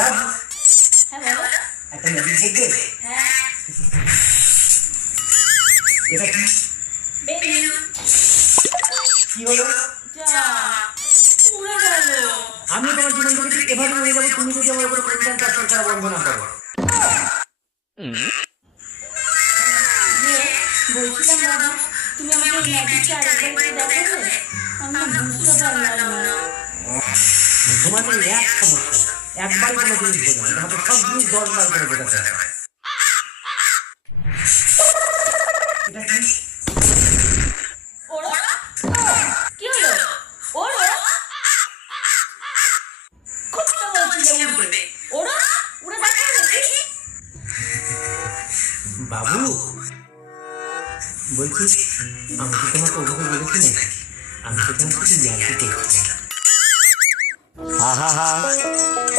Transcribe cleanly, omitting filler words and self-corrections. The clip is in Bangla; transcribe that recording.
হ্যাঁ বলো। একটা ম্যাজিক দেখবে? হ্যাঁ। এটা কি? বেলুন। কি হলো? যা উড়ে গেল। আমি তোমার জীবন থেকে ঠিক এভাবে নিয়ে যাবো, তুমি যদি আমার উপরে কোনটা টর্চার করা বন্ধ না করো। বলছিলাম বাবা, তুমি আমাকে ম্যাজিকটা আরেকবার করে দেখাবে? আমি না বুঝতে পারলাম না। তোমাদের এক সমস্যা, একবার কোনো জিনিস বোঝো না, তোমাকে সব জিনিস 10 বার করে বোঝাতে হয়। এটা কি? ওরা কি হলো? ওরা খুব তো বলছিলে উড়বে। ওরা উড়ে দেখাও দেখি। বাবু বলছি, আমি কি তোমাকে ওভাবে বলেছি নাকি? আমি তো তোমাকে ইয়ার্কি করছি। হা হা হা